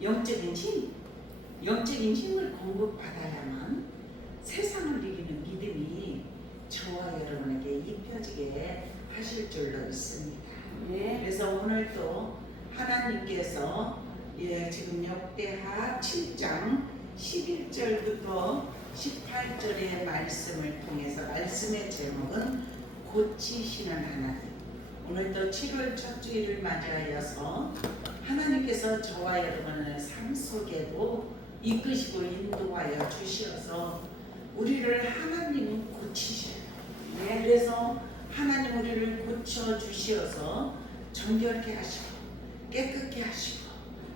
영적인 힘, 영적인 힘을 공급받아야만 세상을 이기는 믿음이 저와 여러분에게 입혀지게 하실 줄로 믿습니다. 네. 그래서 오늘도 하나님께서 지금 역대하 7장 11절부터 18절의 말씀을 통해서 말씀의 제목은 고치시는 하나님. 오늘도 7월 첫 주일을 맞이하여서 하나님께서 저와 여러분의 삶 속에도 이끄시고 인도하여 주시어서 우리를 하나님은 고치셔요. 네. 그래서 하나님 우리를 고쳐 주시어서 정결케 하시고 깨끗게 하시고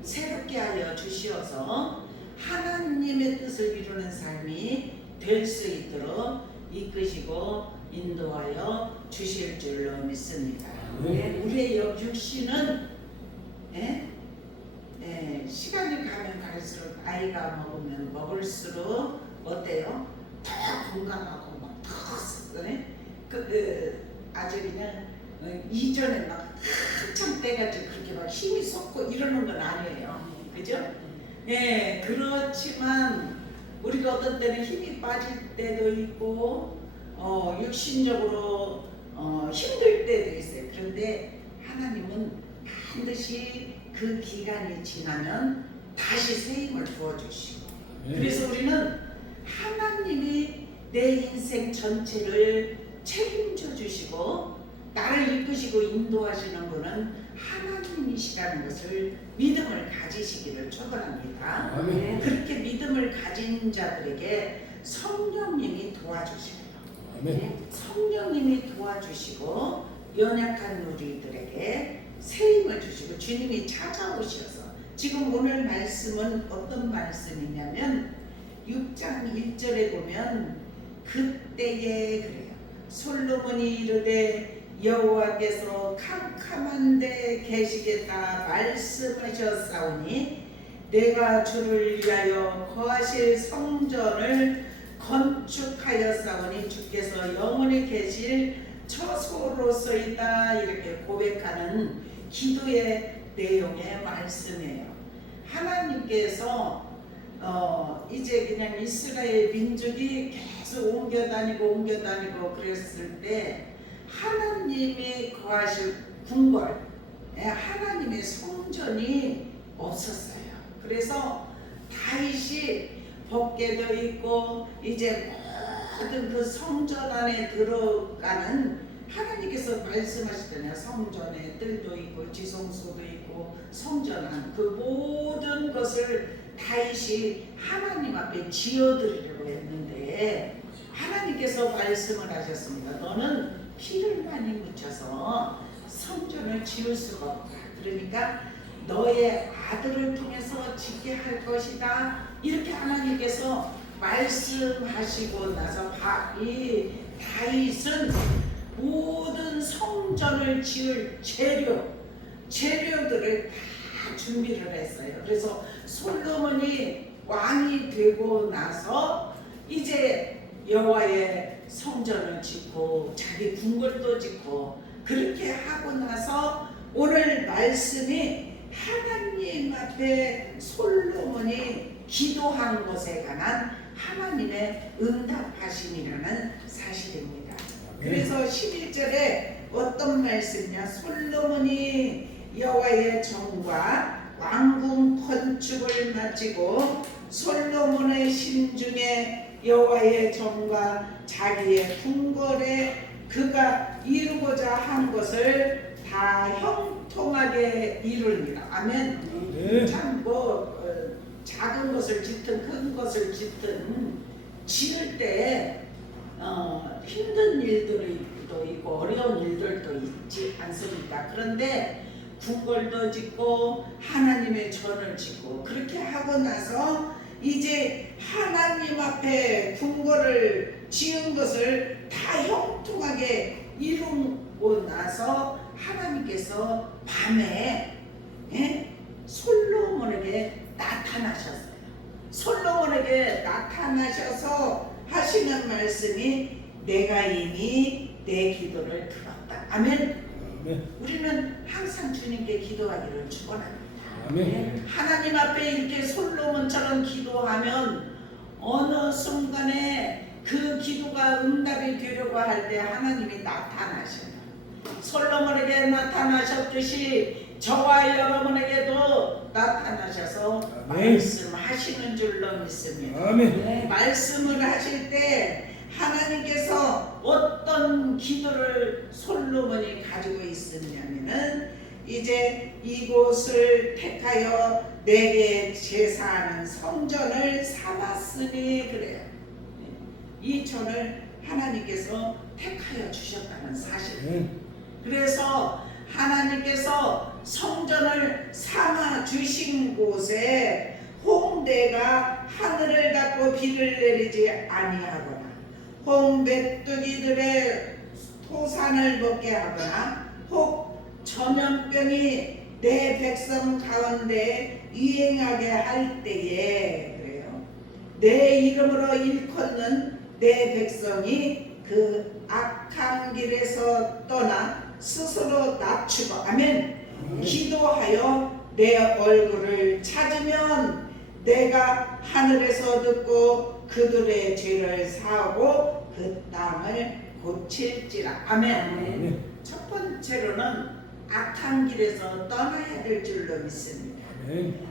새롭게 하여 주시어서 하나님의 뜻을 이루는 삶이 될 수 있도록 이끄시고 인도하여 주실 줄로 믿습니다. 우리의 육신은 시간이 가면 갈수록 나이가 먹으면 먹을수록 어때요? 더 건강하고 아주 그냥 이전에 막 한참 때가지고 그렇게 막 힘이 솟고 이러는 건 아니에요. 그죠? 그렇지만 우리가 어떤 때는 힘이 빠질 때도 있고 육신적으로 힘들 때도 있어요. 그런데 하나님은 반드시 그 기간이 지나면 다시 새 힘을 부어주시고 그래서 우리는 하나님이 내 인생 전체를 책임져 주시고 나를 이끄시고 인도하시는 분은 하나님이시라는 것을 믿음을 가지시기를 축원합니다. 그렇게 믿음을 가진 자들에게 성령님이 도와주셔요. 성령님이 도와주시고 연약한 우리들에게 새 힘을 주시고 주님이 찾아오셔서 지금 오늘 말씀은 어떤 말씀이냐면 6장 1절에 보면 그때에 그래요. 솔로몬이 이르되 여호와께서 캄캄한 데 계시겠다 말씀하셨사오니 내가 주를 위하여 거하실 성전을 건축하였사오니 주께서 영원히 계실 처소로서이다 이렇게 고백하는 기도의 내용의 말씀이에요. 하나님께서 이제 그냥 이스라엘 민족이 계속 옮겨다니고 그랬을 때 하나님이 거하실 궁궐, 하나님의 성전이 없었어요. 그래서 다윗이 법궤도 있고 이제 모든 그 성전 안에 들어가는 하나님께서 말씀하시잖아요. 성전에 뜰도 있고 지성소도 있고 성전 안 그 모든 것을 다윗이 하나님 앞에 지어드리려고 했는데 하나님께서 말씀을 하셨습니다. 너는 피를 많이 묻혀서 성전을 지을 수가 없다. 그러니까 너의 아들을 통해서 짓게 할 것이다. 이렇게 하나님께서 말씀하시고 나서 이 다윗은 모든 성전을 지을 재료들을 다 준비를 했어요. 그래서 솔로몬이 왕이 되고 나서 이제 여호와의 성전을 짓고 자기 궁궐도 짓고 그렇게 하고 나서 오늘 말씀이 하나님 앞에 솔로몬이 기도한 것에 관한 하나님의 응답하심이라는 사실입니다. 그래서 11절에 어떤 말씀이냐 솔로몬이 여호와의 정과 왕궁 건축을 마치고 솔로몬의 심중에 여호와의 정과 자기의 궁궐에 그가 이루고자 한 것을 다 형통하게 이룹니다. 아멘. 참 작은 것을 짓든 큰 것을 짓든 지을 때 힘든 일들도 있고 어려운 일들도 있지 않습니까? 그런데 궁궐도 짓고 하나님의 전을 짓고 그렇게 하고 나서 이제 하나님 앞에 궁궐을 지은 것을 다 형통하게 이루고 나서 하나님께서 밤에 솔로몬에게 나타나셨어요. 솔로몬에게 나타나셔서 하시는 말씀이 내가 이미 내 기도를 들었다. 아멘. 우리는 항상 주님께 기도하기를 축원합니다. 아멘. 하나님 앞에 이렇게 솔로몬처럼 기도하면 어느 순간에 그 기도가 응답이 되려고 할 때 하나님이 나타나셔요. 솔로몬에게 나타나셨듯이 저와 여러분에게도 나타나셔서 아멘. 말씀하시는 줄로 믿습니다. 아멘. 말씀을 하실 때 하나님께서 어떤 기도를 솔로몬이 가지고 있었냐면은 이제 이곳을 택하여 내게 제사하는 성전을 삼았으니 그래요. 이 전을 하나님께서 택하여 주셨다는 사실. 그래서 하나님께서 성전을 삼아 주신 곳에 홍대가 하늘을 닫고 비를 내리지 아니하거나 홍백두기들의 토산을 먹게 하거나 혹 전염병이 내 백성 가운데 유행하게 할 때에 그래요. 내 이름으로 일컫는 내 백성이 그 악한 길에서 떠나 스스로 낮추고 아멘. 기도하여 내 얼굴을 찾으면 내가 하늘에서 듣고 그들의 죄를 사하고 그 땅을 고칠지라. 아멘. 첫 번째로는 악한 길에서 떠나야 될 줄로 믿습니다.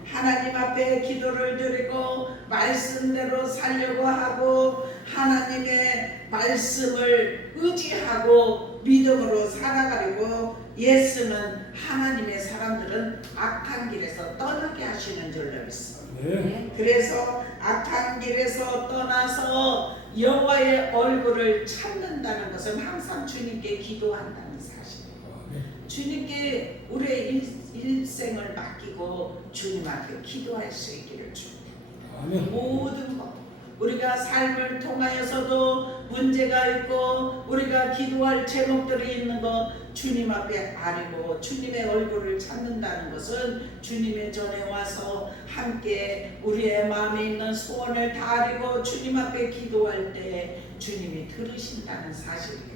하나님 앞에 기도를 드리고 말씀대로 살려고 하고 하나님의 말씀을 의지하고 믿음으로 살아가려고 예수는 하나님의 사람들은 악한 길에서 떠나게 하시는 줄로 믿습니다. 그래서 악한 길에서 떠나서 여호와의 얼굴을 찾는다는 것은 항상 주님께 기도한다는 사실이에요. 주님께 우리의 일생을 맡기고 주님 앞에 기도할 수 있기를 줍니다. 모든 것 우리가 삶을 통하여서도 문제가 있고 우리가 기도할 제목들이 있는 것 주님 앞에 아리고 주님의 얼굴을 찾는다는 것은 주님의 전에 와서 함께 우리의 마음에 있는 소원을 다 아리고 주님 앞에 기도할 때 주님이 들으신다는 사실이에요.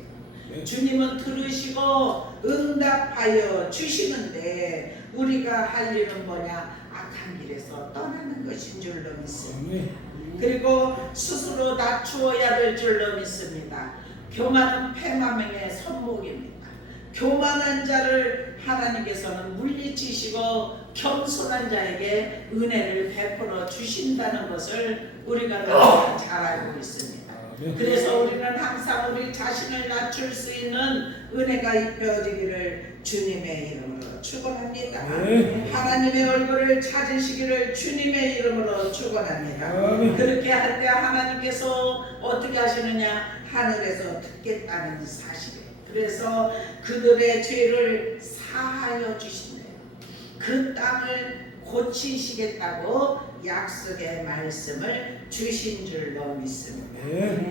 주님은 들으시고 응답하여 주시는데 우리가 할 일은 뭐냐? 악한 길에서 떠나는 것인 줄로 믿습니다. 그리고 스스로 낮추어야 될 줄로 믿습니다. 교만은 패마명의 선목입니다. 교만한 자를 하나님께서는 물리치시고 겸손한 자에게 은혜를 베풀어 주신다는 것을 우리가 잘 알고 있습니다. 그래서 우리는 항상 우리 자신을 낮출 수 있는 은혜가 입혀지기를 주님의 이름으로 축원합니다. 하나님의 얼굴을 찾으시기를 주님의 이름으로 축원합니다. 그렇게 할 때 하나님께서 어떻게 하시느냐? 하늘에서 듣겠다는 사실이에요. 그래서 그들의 죄를 사하여 주신대요. 그 땅을 고치시겠다고 약속의 말씀을 주신 줄로 믿습니다.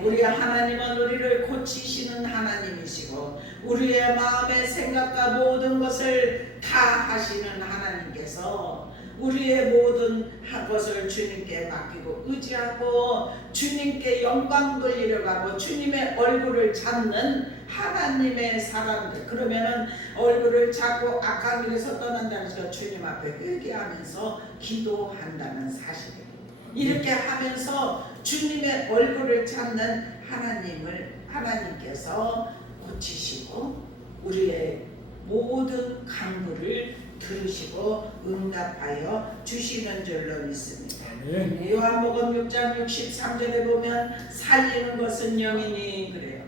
우리 하나님은 우리를 고치시는 하나님이시고 우리의 마음의 생각과 모든 것을 다 하시는 하나님께서 우리의 모든 것을 주님께 맡기고 의지하고 주님께 영광 돌리려고 하고 주님의 얼굴을 찾는 하나님의 사람들 그러면은 얼굴을 찾고 악한 길에서 떠난다는 것을 주님 앞에 회개하면서 기도한다는 사실이에요. 이렇게 하면서 주님의 얼굴을 찾는 하나님께서 고치시고 우리의 모든 간구를 들으시고 응답하여 주시는 줄로 믿습니다. 요한복음 6장 63절에 보면 살리는 것은 영이니 그래요.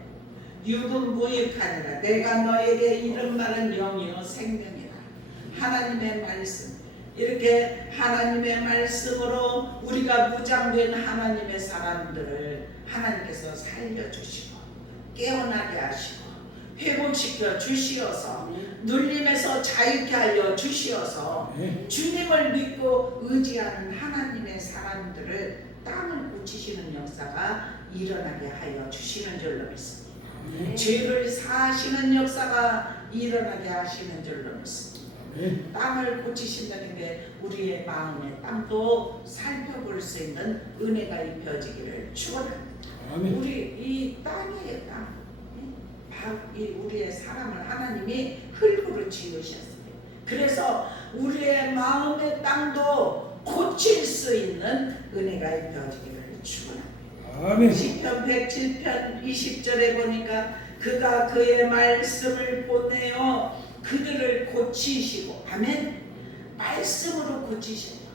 육은 무익하니라. 내가 너에게 이런 말은 영이요 생명이라. 하나님의 말씀 이렇게 하나님의 말씀으로 우리가 무장된 하나님의 사람들을 하나님께서 살려주시고 깨어나게 하시고 회복시켜 주시어서 눌림에서 자유케 하여 주시어서 주님을 믿고 의지하는 하나님의 사람들을 땅을 고치시는 역사가 일어나게 하여 주시는 줄로 믿습니다. 죄를 사하시는 역사가 일어나게 하시는 줄로 믿습니다. 땅을 고치신다는 게 우리의 마음의 땅도 살펴볼 수 있는 은혜가 입혀지기를 축원합니다. 우리 이 땅이에요. 땅. 우리의 사람을 하나님이 흙으로 지으셨어요. 그래서 우리의 마음의 땅도 고칠 수 있는 은혜가 입혀지기를 축원합니다. 아멘. 시편 107편 20절에 보니까 그가 그의 말씀을 보내어 그들을 고치시고, 아멘. 말씀으로 고치셔요.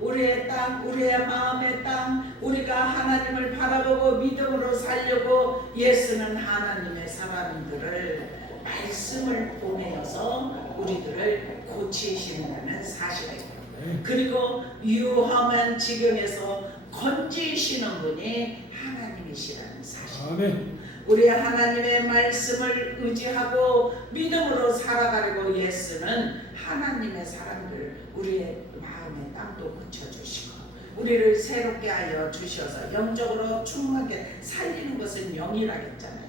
우리의 땅, 우리의 마음의 땅, 우리가 하나님을 바라보고 믿음으로 살려고 예수는 하나님의 사람들을 말씀을 보내어서 우리들을 고치신다는 사실이에요. 그리고 유험한 지경에서 건지시는 분이 하나님이시라는 사실. 아멘. 우리 하나님의 말씀을 의지하고 믿음으로 살아가려고 예수는 하나님의 사람들, 우리의 마음의 땅도 고쳐주시고 우리를 새롭게 하여 주셔서 영적으로 충만하게 살리는 것은 영이라겠잖아요.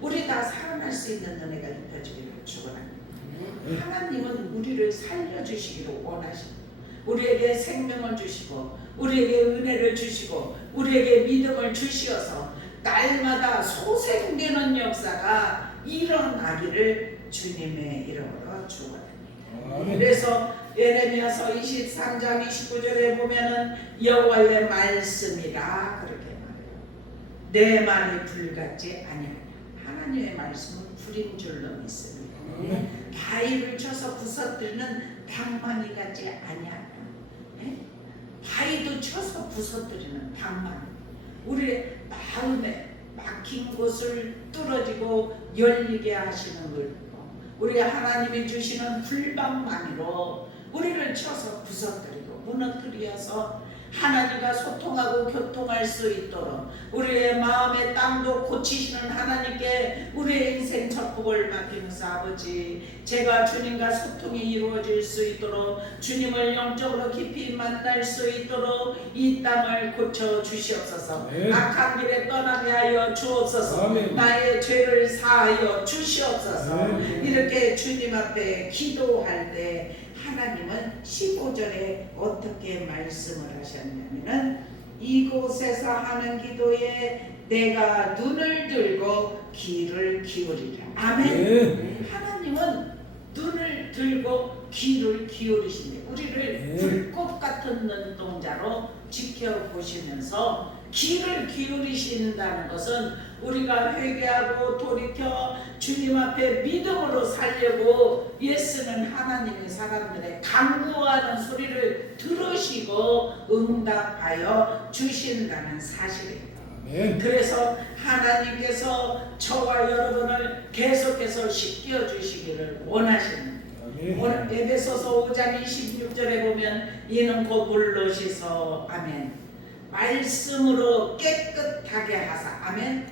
우리 다 살아날 수 있는 은혜가 입혀지기를 축원합니다. 하나님은 우리를 살려주시기를 원하십니다. 우리에게 생명을 주시고 우리에게 은혜를 주시고 우리에게 믿음을 주시어서 날마다 소생되는 역사가 일어나기를 주님의 이름으로 축원합니다. 그래서 예레미야서 23장 29절에 보면은 여호와의 말씀이라 그렇게 말해요. 내 말이 불같지 아니하냐. 하나님의 말씀은 불인 줄로 믿습니다. 바위를 쳐서 부서뜨리는 방망이 같지 아니하냐. 바위도 쳐서 부서뜨리는 방망이. 우리의 마음에 막힌 곳을 뚫어지고 열리게 하시는 걸, 우리 하나님이 주시는 불방망이로 우리를 쳐서 부서뜨리고 무너뜨려서 하나님과 소통하고 교통할 수 있도록 우리의 마음의 땅도 고치시는 하나님께 우리의 인생 축복을 맡기면서 아버지, 제가 주님과 소통이 이루어질 수 있도록 주님을 영적으로 깊이 만날 수 있도록 이 땅을 고쳐 주시옵소서. 악한 길에 떠나게 하여 주옵소서. 나의 죄를 사하여 주시옵소서. 이렇게 주님 앞에 기도할 때 하나님은 15절에 어떻게 말씀을 하셨냐면은 이곳에서 하는 기도에 내가 눈을 들고 귀를 기울이라. 아멘. 하나님은 눈을 들고 귀를 기울이시네. 우리를 불꽃 같은 눈동자로 지켜보시면서 귀를 기울이신다는 것은 우리가 회개하고 돌이켜 주님 앞에 믿음으로 살려고 예수는 하나님의 사람들의 간구하는 소리를 들으시고 응답하여 주신다는 사실입니다. 그래서 하나님께서 저와 여러분을 계속해서 씻겨주시기를 원하십니다. 오늘 에베소서 5장 26절에 보면 이는 곧 물로 씻어, 아멘, 말씀으로 깨끗하게 하사, 아멘.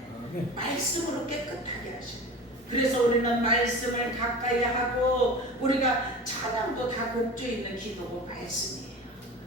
말씀으로 깨끗하게 하십니다. 그래서 우리는 말씀을 가까이 하고 우리가 찬양도 다 곡조 있는 기도고 말씀이에요.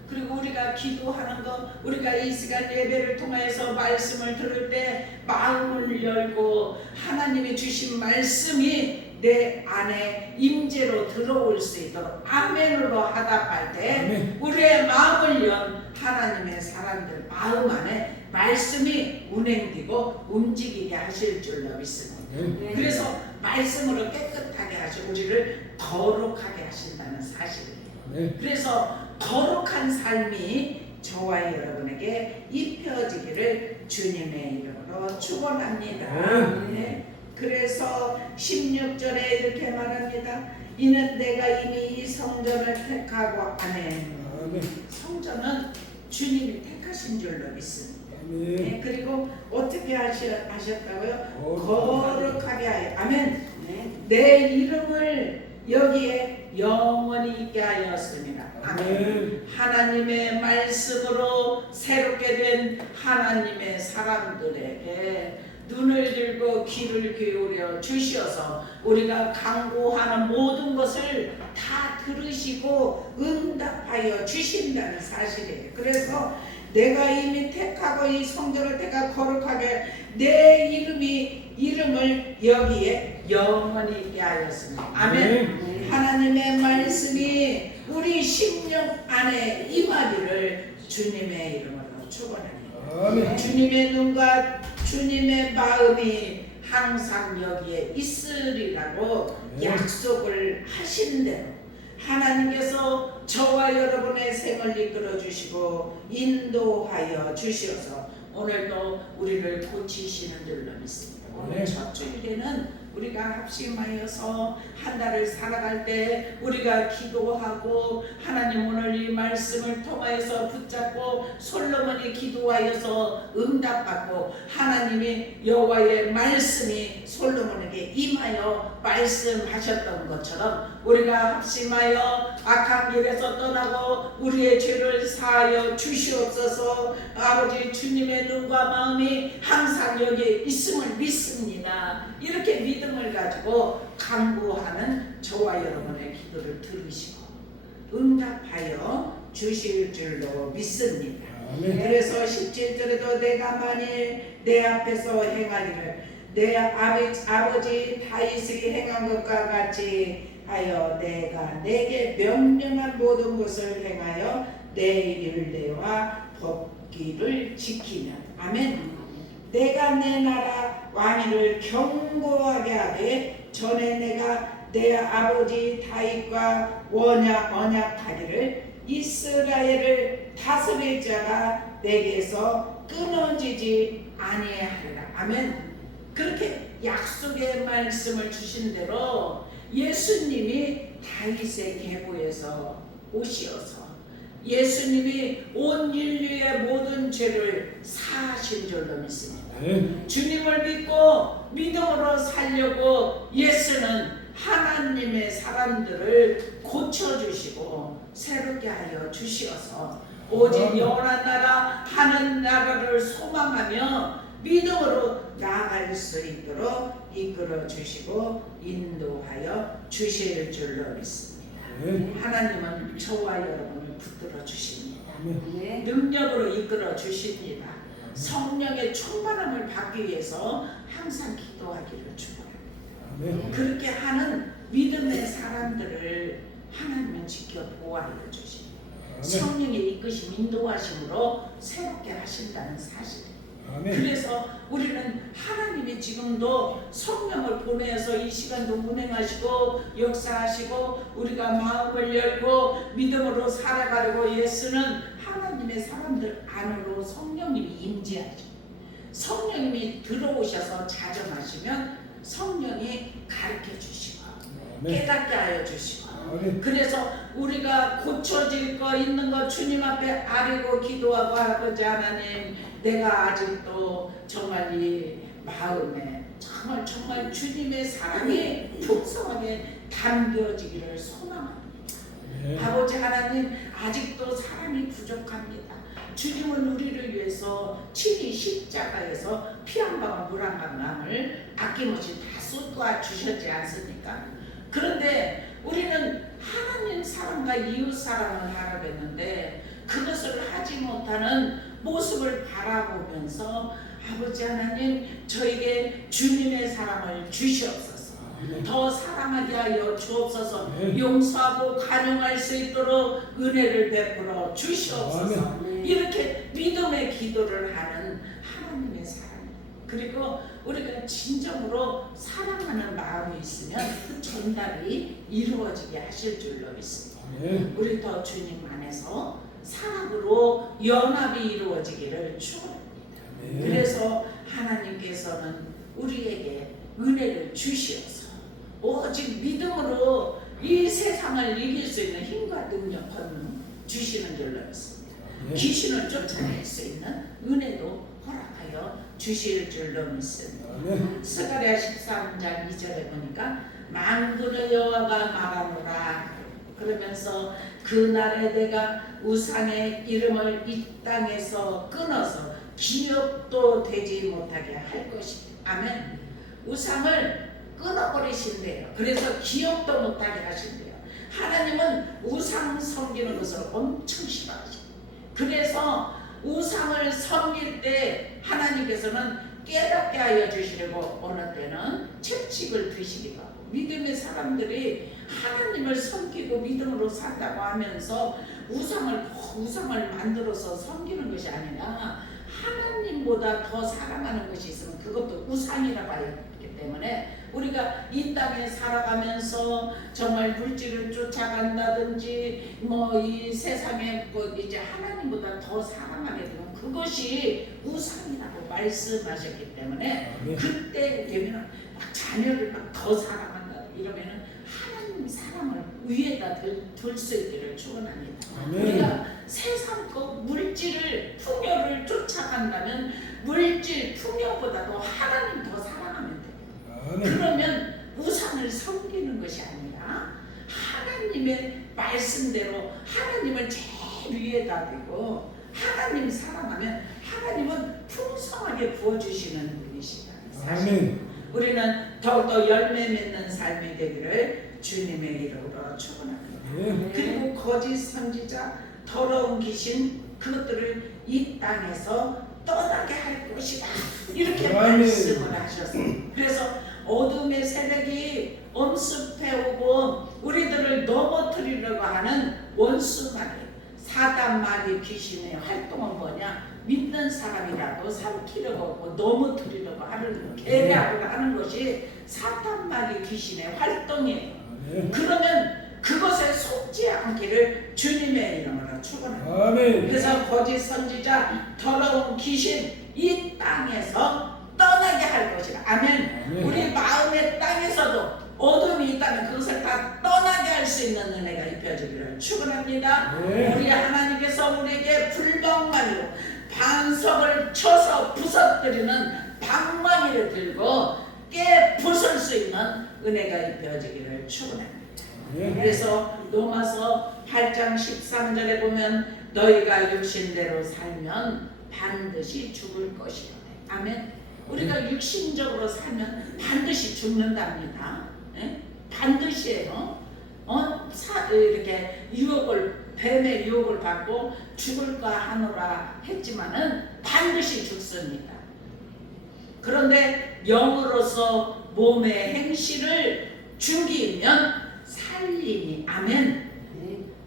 그리고 우리가 기도하는 것, 우리가 이 시간 예배를 통해서 말씀을 들을 때 마음을 열고 하나님이 주신 말씀이 내 안에 임재로 들어올 수 있도록 아멘으로 하답할 때 우리의 마음을 연 하나님의 사람들 마음 안에 말씀이 운행되고 움직이게 하실 줄로 믿습니다. 그래서 말씀으로 깨끗하게 하시고 우리를 거룩하게 하신다는 사실이에요. 그래서 거룩한 삶이 저와 여러분에게 입혀지기를 주님의 이름으로 축원합니다. 그래서 16절에 이렇게 말합니다. 이는 내가 이미 이 성전을 택하고, 아멘. 성전은 주님이 택하신 줄로 믿습니다. 그리고 어떻게 하셨다고요? 거룩하게 하여, 아멘. 내 이름을 여기에 영원히 있게 하였습니다. 아멘. 하나님의 말씀으로 새롭게 된 하나님의 사람들에게 눈을 들고 귀를 기울여 주셔서 우리가 간구하는 모든 것을 다 들으시고 응답하여 주신다는 사실이에요. 그래서 내가 이미 택하고 이 성전을 택하고 거룩하게 내 이름을 여기에 영원히 있게 하였습니다. 아멘. 하나님의 말씀이 우리 심령 안에 임하기를 주님의 이름으로 축원합니다. 주님의 눈과 주님의 마음이 항상 여기에 있으리라고 약속을 하신 대로 하나님께서 저와 여러분의 생을 이끌어 주시고 인도하여 주시어서 오늘도 우리를 고치시는 줄로 믿습니다. 오늘 첫 주일에는 우리가 합심하여서 한 달을 살아갈 때 우리가 기도하고 하나님 오늘 이 말씀을 통하여서 붙잡고 솔로몬이 기도하여서 응답받고 하나님이 여호와의 말씀이 솔로몬에게 임하여 말씀하셨던 것처럼 우리가 합심하여 악한 길에서 떠나고 우리의 죄를 사하여 주시옵소서. 아버지 주님의 눈과 마음이 항상 여기에 있음을 믿습니다. 이렇게 믿음을 가지고 간구하는 저와 여러분의 기도를 들으시고 응답하여 주실 줄로 믿습니다. 그래서 17절에도 내가 만일 내 앞에서 행하기를 내 아버지 다윗이 행한 것과 같이 하여 내가 내게 명령한 모든 것을 행하여 내 율례와 법기를 지키면 아멘. 내가 내 나라 왕위를 견고하게 하되 전에 내가 내 아버지 다윗과 언약하기를 이스라엘을 다스릴 자가 내게서 끊어지지 아니하리라. 아멘. 그렇게 약속의 말씀을 주신 대로 예수님이 다윗의 계보에서 오시어서 예수님이 온 인류의 모든 죄를 사하신 줄로 믿습니다. 주님을 믿고 믿음으로 살려고 예수는 하나님의 사람들을 고쳐주시고 새롭게 하여 주시어서 오직 영원한 나라 하는 나라를 소망하며 믿음으로 나아갈 수 있도록 이끌어 주시고 인도하여 주실 줄로 믿습니다. 하나님은 저와 여러분을 붙들어 주십니다. 능력으로 이끌어 주십니다. 성령의 충만함을 받기 위해서 항상 기도하기를 축원합니다. 그렇게 하는 믿음의 사람들을 하나님은 지켜 보호하여 주십니다. 성령의 이끄심 인도하심으로 새롭게 하신다는 사실입니다. 그래서 우리는 하나님이 지금도 성령을 보내서 이 시간도 운행하시고 역사하시고 우리가 마음을 열고 믿음으로 살아가려고 예수는 하나님의 사람들 안으로 성령님이 임재하시고 성령님이 들어오셔서 자정하시면 성령이 가르쳐 주시고 깨닫게 하여 주시고 그래서 우리가 고쳐질 거 있는 거 주님 앞에 아뢰고 기도하고 아버지 하나님 내가 아직도 정말 이 마음에 정말 주님의 사랑이 풍성하게 담겨지기를 소망합니다. 아버지 하나님 아직도 사랑이 부족합니다. 주님은 우리를 위해서 친히 십자가에서 피 한 방울 물 한 방울을 아낌없이 다 쏟아 주셨지 않습니까? 그런데 우리는 하나님 사랑과 이웃 사랑을 하라고 했는데 그것을 하지 못하는 모습을 바라보면서 아버지 하나님 저에게 주님의 사랑을 주시옵소서. 더 사랑하게 하여 주옵소서. 용서하고 간용할 수 있도록 은혜를 베풀어 주시옵소서. 이렇게 믿음의 기도를 하는 하나님의 사랑 그리고 우리가 진정으로 사랑하는 마음이 있으면 그 전달이 이루어지게 하실 줄로 믿습니다. 우리 더 주님 안에서 사랑으로 연합이 이루어지기를 축원합니다. 그래서 하나님께서는 우리에게 은혜를 주시어서 오직 믿음으로 이 세상을 이길 수 있는 힘과 능력 주시는 줄로 믿습니다. 귀신을 쫓아낼 수 있는 은혜도 허락하여 주실 줄로 믿습니다. 스가랴 13장 2절에 보니까 만군의 여호와가 말하노라 그러면서 그날에 내가 우상의 이름을 이 땅에서 끊어서 기억도 되지 못하게 할 것이다. 아멘. 우상을 끊어버리신대요. 그래서 기억도 못하게 하신대요. 하나님은 우상 섬기는 것을 엄청 싫어하십니다. 그래서 우상을 섬길 때 하나님께서는 깨닫게 하여 주시려고 어느 때는 채찍을 드시기도 하고 믿음의 사람들이 하나님을 섬기고 믿음으로 산다고 하면서 우상을 만들어서 섬기는 것이 아니라 하나님 하나님보다 더 사랑하는 것이 있으면 그것도 우상이라고 하기 때문에 우리가 이 땅에 살아가면서 정말 물질을 쫓아간다든지 뭐 이 세상에 이제 하나님보다 더 사랑하게 되면 그것이 우상이라고 말씀하셨기 때문에 그때 되면 막 자녀를 막 더 사랑한다 이러면은 하나님 사랑을 위에다 둘 수 있기를 축원합니다. 우리가 세상 것 물질을 풍요를 쫓아간다면 물질 풍요보다도 하나님 더 사랑하면 돼요. 그러면 우상을 섬기는 것이 아니라 하나님의 말씀대로 하나님을 제일 위에다 두고 하나님 사랑하면 하나님은 풍성하게 부어주시는 분이시다. 사실 우리는 더욱더 열매 맺는 삶이 되기를 주님의 이름으로 축원합니다. 그리고 거짓 선지자, 더러운 귀신 그것들을 이 땅에서 떠나게 할 것이다. 이렇게 말씀을 하셨어요. 그래서 어둠의 세력이 엄습해 오고 우리들을 넘어뜨리려고 하는 원수마귀, 사단마귀 귀신의 활동은 뭐냐? 믿는 사람이라도 삼키려고 넘어뜨리려고 하는 계략을 하는 것이 사단마귀 귀신의 활동이에요. 그러면 그것에 속지 않기를 주님의 이름으로 축원합니다. 그래서 거짓 선지자, 더러운 귀신 이 땅에서 떠나게 할 것이다. 아멘. 우리 마음의 땅에서도 어둠이 있다면 그것을 다 떠나게 할 수 있는 은혜가 입혀지기를 축원합니다. 우리 하나님께서 우리에게 불방망이로 반석을 쳐서 부서뜨리는 방망이를 들고 깨 부술 수 있는 은혜가 입혀지기를 축원합니다. 그래서 로마서 8장 13절에 보면 너희가 육신대로 살면 반드시 죽을 것이라. 아멘. 우리가 육신적으로 살면 반드시 죽는답니다. 예? 반드시예요. 이렇게 뱀의 유혹을 받고 죽을까 하노라 했지만은 반드시 죽습니다. 그런데 영으로서 몸의 행실을 죽이면 살리니. 아멘.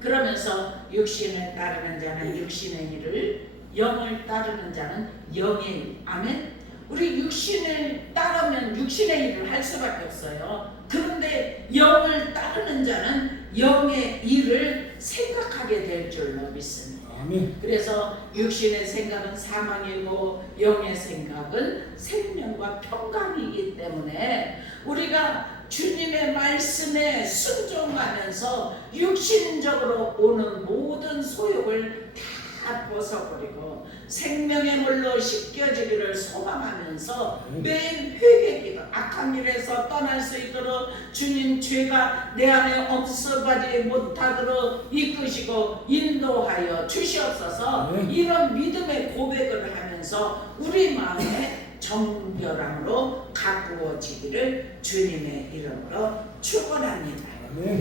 그러면서 육신을 따르는 자는 육신의 일을, 영을 따르는 자는 영의 일. 아멘. 우리 육신을 따르면 육신의 일을 할 수밖에 없어요. 그런데 영을 따르는 자는 영의 일을 생각하게 될 줄로 믿습니다. 아멘. 그래서 육신의 생각은 사망이고 영의 생각은 생명과 평강이기 때문에 우리가 주님의 말씀에 순종하면서 육신적으로 오는 모든 소욕을 다 벗어버리고 생명의 물로 씻겨지기를 소망하면서 매일 회개기도 악한 길에서 떠날 수 있도록 주님 죄가 내 안에 엄습하지 못하도록 이끄시고 인도하여 주시옵소서. 이런 믿음의 고백을 하면서 우리 마음에 정결함으로 가꾸어지기를 주님의 이름으로 축원합니다.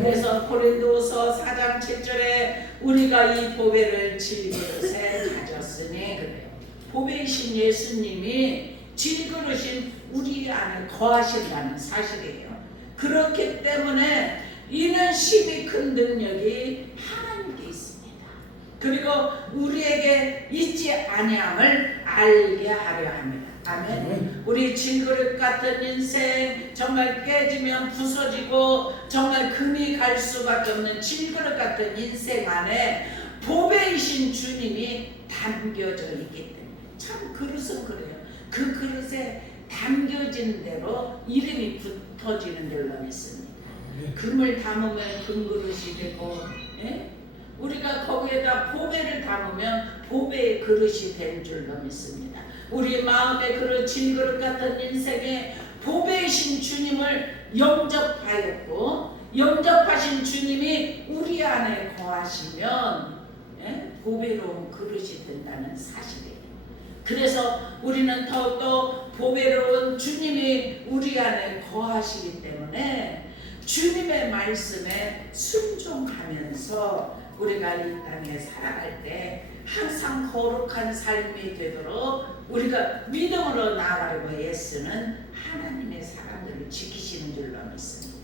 그래서 고린도서 4장 7절에 우리가 이 보배를 질그릇에 가졌으니 그래요. 보배이신 예수님이 질그릇인 우리 안에 거하신다는 사실이에요. 그렇기 때문에 이는 힘이 큰 능력이 하나님께 있습니다. 그리고 우리에게 있지 아니함을 알게 하려 합니다. 아멘. 우리 질그릇 같은 인생, 정말 깨지면 부서지고 정말 금이 갈 수밖에 없는 질그릇 같은 인생 안에 보배이신 주님이 담겨져 있기 때문에 참 그릇은 그래요. 그 그릇에 담겨진 대로 이름이 붙어지는 줄로 믿습니다. 금을 담으면 금그릇이 되고, 예? 우리가 거기에다 보배를 담으면 보배의 그릇이 된 줄로 믿습니다. 우리 마음의 그릇, 질그릇 같은 인생에 보배이신 주님을 영접하였고 영접하신 주님이 우리 안에 거하시면 보배로운 그릇이 된다는 사실이에요. 그래서 우리는 더욱더 보배로운 주님이 우리 안에 거하시기 때문에 주님의 말씀에 순종하면서 우리가 이 땅에 살아갈 때 항상 거룩한 삶이 되도록 우리가 믿음으로 나아가려고 애쓰는 하나님의 사람들을 지키시는 줄로 믿습니다.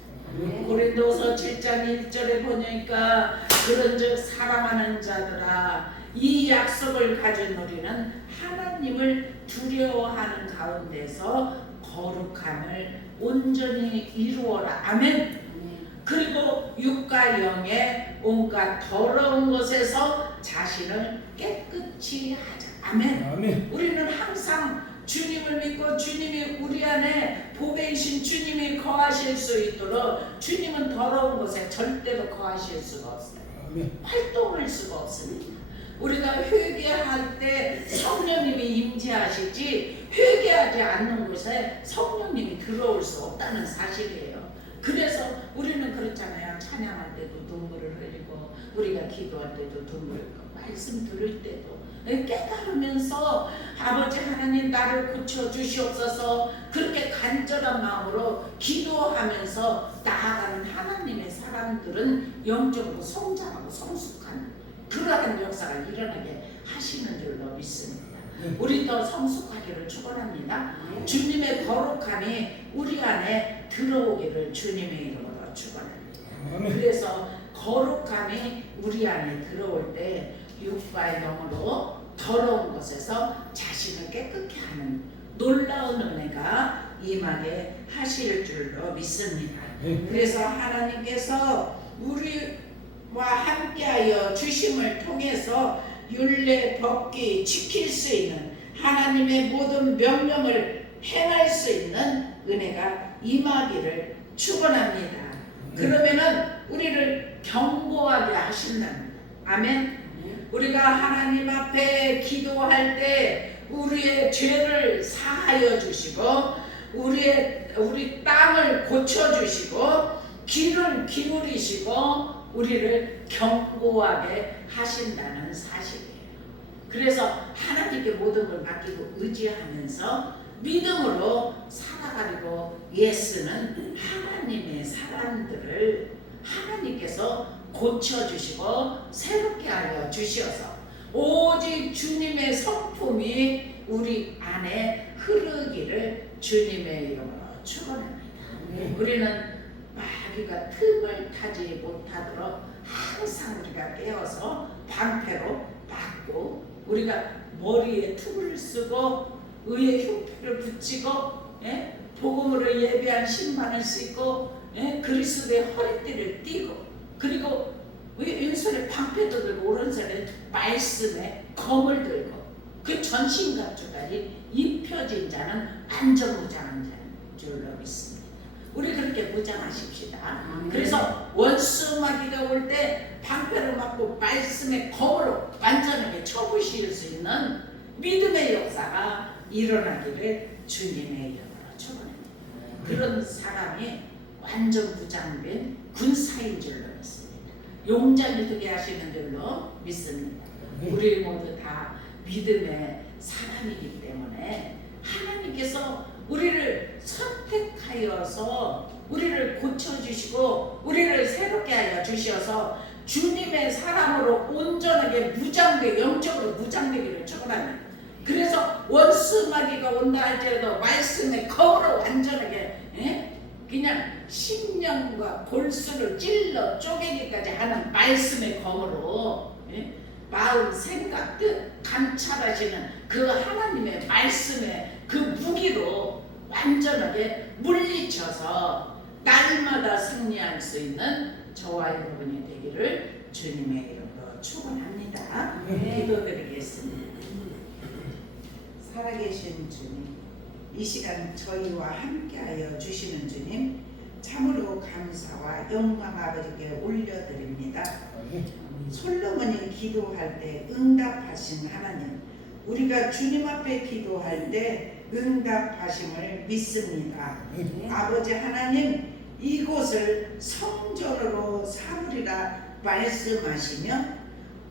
고린도서 7장 1절에 보니까 그런즉 사랑하는 자들아 이 약속을 가진 우리는 하나님을 두려워하는 가운데서 거룩함을 온전히 이루어라. 아멘. 그리고 육과 영의 온갖 더러운 것에서 자신을 깨끗이 하자. 아멘. 아멘. 우리는 항상 주님을 믿고 주님이 우리 안에 보배이신 주님이 거하실 수 있도록 주님은 더러운 것에 절대로 거하실 수가 없어요. 아멘. 활동할 수가 없습니다. 우리가 회개할 때 성령님이 임재하시지 회개하지 않는 곳에 성령님이 들어올 수 없다는 사실이에요. 그래서 우리는 그렇잖아요. 찬양할 때도 눈물을 흘리고 우리가 기도할 때도 눈물을 흘리고 말씀 들을 때도 깨달으면서 아버지 하나님 나를 고쳐주시옵소서 그렇게 간절한 마음으로 기도하면서 나아가는 하나님의 사람들은 영적으로 성장하고 성숙한 그러한 역사가 일어나게 하시는 줄로 믿습니다. 우리도 성숙하기를 축원합니다. 주님의 거룩함이 우리 안에 들어오기를 주님의 이름으로 축원합니다. 그래서 거룩함이 우리 안에 들어올 때 육과 영으로 더러운 것에서 자신을 깨끗게 하는 놀라운 은혜가 임하게 하실 줄로 믿습니다. 그래서 하나님께서 우리와 함께하여 주심을 통해서 율례 법기 지킬 수 있는 하나님의 모든 명령을 행할 수 있는 은혜가 임하기를 축원합니다. 그러면은 우리를 경고하게 하신답니다. 아멘. 우리가 하나님 앞에 기도할 때 우리의 죄를 사하여 주시고 우리 땅을 고쳐 주시고 귀를 기울이시고 우리를 경고하게 하신다는 사실이에요. 그래서 하나님께 모든 걸 맡기고 의지하면서 믿음으로 살아가려고 애쓰는 하나님의 사람들을 하나님께서 고쳐주시고 새롭게 하여 주시어서 오직 주님의 성품이 우리 안에 흐르기를 주님의 이름으로 축원합니다. 우리는 마귀가 틈을 타지 못하도록 항상 우리가 깨어서 방패로 막고 우리가 머리에 툴을 쓰고 의의 흉패를 붙이고 복음으로 예배한 신방을 쓰고 그리스도의 허리띠를 띠고 그리고 왼손에 방패도 들고 오른손에 말씀에 검을 들고 그 전신갑주까지 입혀진 자는 안전무장한 자는 줄로 믿습니다. 우리 그렇게 무장하십시다. 그래서 원수 마귀가 올 때 방패를 맞고 말씀의 검으로 완전하게 쳐부실 수 있는 믿음의 역사가 일어나기를 주님의 이름으로 축원합니다. 그런 사람이 완전 무장된 군사인 줄로 믿습니다. 용장이 되게 하시는 줄로 믿습니다. 우리 모두 다 믿음의 사람이기 때문에 하나님께서 우리를 선택하여서 우리를 고쳐주시고 우리를 새롭게 하여 주셔서 주님의 사람으로 온전하게 무장되 영적으로 무장되기를 축원합니다. 그래서 원수 마귀가 온다 할지라도 말씀의 검으로 완전하게 그냥 심령과 골수를 찔러 쪼개기까지 하는 말씀의 검으로 마음 생각 뜻 감찰하시는 그 하나님의 말씀의 그 무기로 완전하게 물리쳐서 날마다 승리할 수 있는 저와 여러분이 되기를 주님의 이름으로 축원합니다. 기도드리겠습니다. 살아계신 주님, 이 시간 저희와 함께하여 주시는 주님 참으로 감사와 영광 아버지께 올려드립니다. 솔로몬이 기도할 때 응답하신 하나님, 우리가 주님 앞에 기도할 때 응답하심을 믿습니다. 아버지 하나님, 이곳을 성전으로 삼으리라 말씀하시며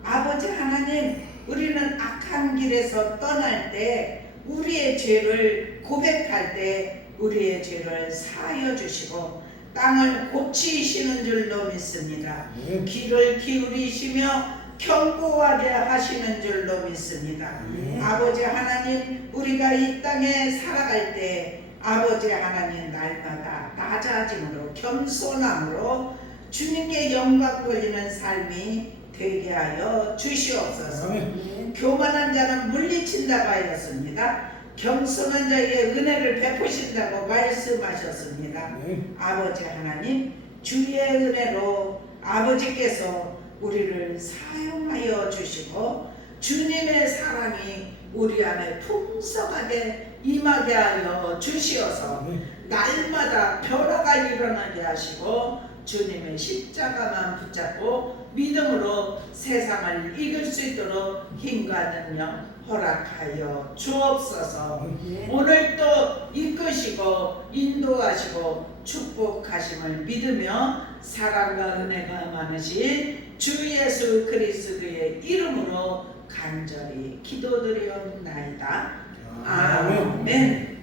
아버지 하나님, 우리는 악한 길에서 떠날 때 우리의 죄를 고백할 때 우리의 죄를 사하여 주시고 땅을 고치시는 줄로 믿습니다. 귀를 기울이시며 경고하게 하시는 줄로 믿습니다. 아버지 하나님, 우리가 이 땅에 살아갈 때 아버지 하나님 날마다 낮아짐으로 겸손함으로 주님께 영광 돌리는 삶이 되게 하여 주시옵소서. 아멘. 교만한 자는 물리친다고 하였습니다. 겸손한 자에게 은혜를 베푸신다고 말씀하셨습니다. 아멘. 아버지 하나님, 주의 은혜로 아버지께서 우리를 사용하여 주시고 주님의 사랑이 우리 안에 풍성하게 임하게 하여 주시어서 아멘. 날마다 변화가 일어나게 하시고 주님의 십자가만 붙잡고 믿음으로 세상을 이길 수 있도록 힘과 능력 허락하여 주옵소서. 아멘. 오늘도 이끄시고 인도하시고 축복하심을 믿으며 사랑과 은혜가 많으신 주 예수 그리스도의 이름으로 간절히 기도드리옵나이다. 아멘.